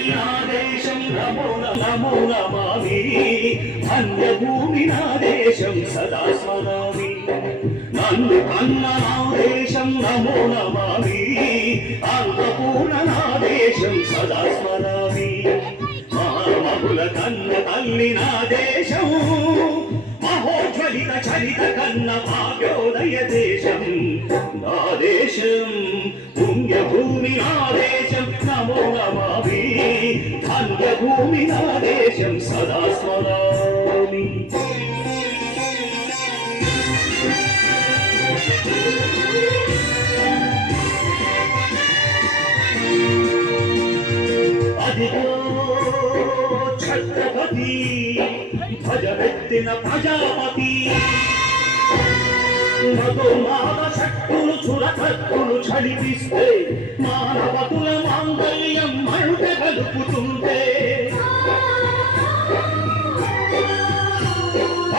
భూమి నా దేశం నమో నమో నమామి. అన్య నా దేశం సదా స్మరామి. నన్ను కన్న నా దేశం నమో నమామి. అన్నపూర్ణ నా దేశం సదా స్మరామి. మహామహుల కన్న తల్లి నా దేశం మహోజ్వలిత చరిత కన్న భాగ్యోదయ దేశం. నా దేశం పుణ్యభూమి నా దేశం నమో నమామి ధన్యభూమి నా దేశం సదా స్మరామి అదిగో ఛత్రపతి భజమెత్తిన ప్రజాపతి. మధుమాన శక్తులు చురకత్తులు చలిపిస్తే మానవతుల మాంగళ్యం మంట కలుపుతుంటే.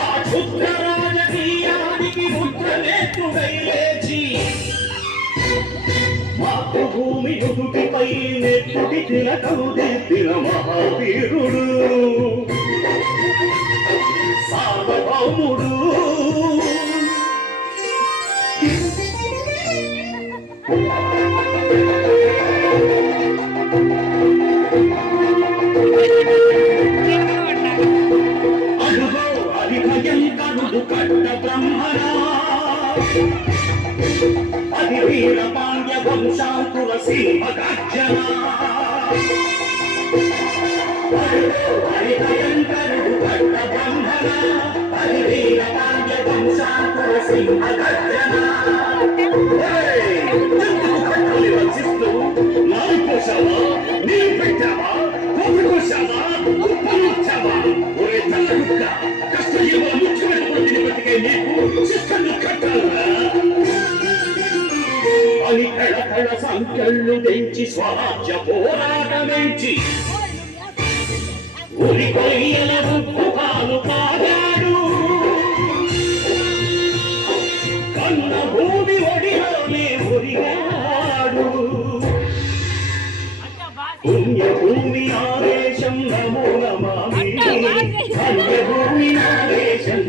ఆ క్షుద్ర రాజకీయానికి ముద్రనేత్రుడై లేచి మాతృభూమి యుగుటిపై నెత్తుటి తిలకలు దిద్దిన మహావీరుడు. సార్వభౌముడు అడుగో వీర పాండ్య వంశాంకుర సింహ గర్జన అది భయంకరుడు బ్రహ్మణ అది వీర పాండ్య వంశాంకుర సింహ గర్జన కళ సంఖ్యలు పెంచి స్వరాజ్య పోరాటమించి ఉరి కొయ్యల ఉప్పు పాలు తాగాడు కన్న భూమి ఒడిలోనే పుణ్య భూమి నమో నమామి. భూమి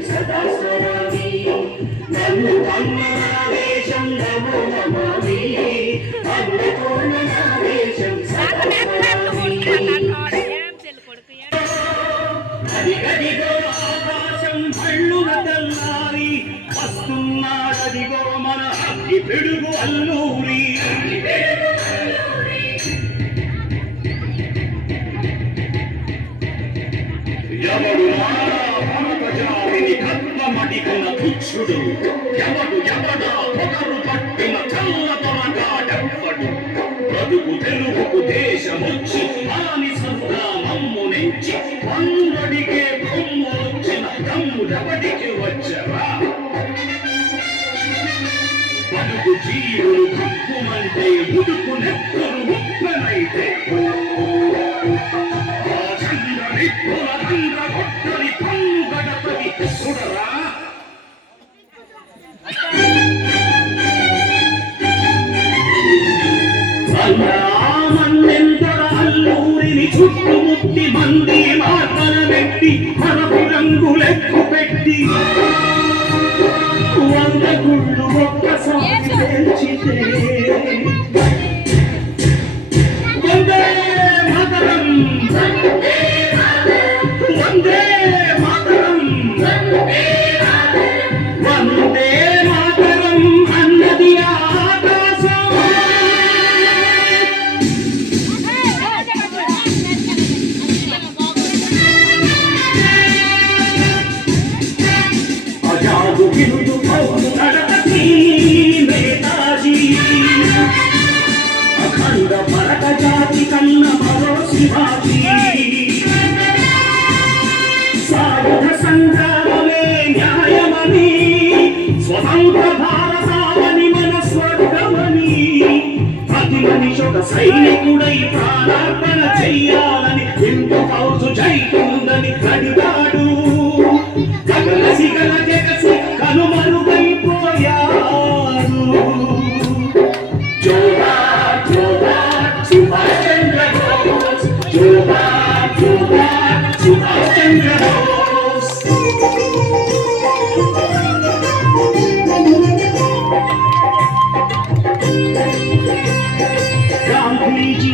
సదా నన్ను నమో అదిగదిగో ఆకాశం భళ్ళున తెల్లారి వస్తున్నాడదిగో మన అగ్గి పిడుగు అల్లూరి. ఎవడు జాతిని కత్వమడిగిన తుచ్చుడు ఎవడు ఎవడా? వచ్చిన తమ్ముడెవడికి పలుకు జీవులు తక్కువంటే ముడుకు నెత్తరు ముప్పనైతే అల్లూరిని చుట్టుముట్టి మంది మాటలు పెట్టి మన రంగులెక్కు పెట్టి సాయుధ న్యాయమని స్వతంత్ర మన స్వర్గమని ప్రతి మనిషి ఒక సైనికుడై గాంధీజీ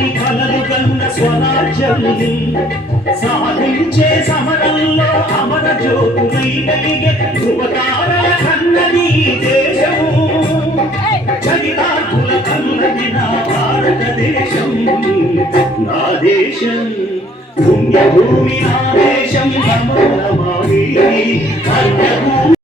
సాధించే సమరంలో అమర జ్యోతులై వెలిగే ధృవతారల కన్నది దేశము. చరితార్థుల కన్నది నా భారతదేశం. నా దేశం. పుణ్యభూమి నా దేశం నమో నమామి కన్యభూమి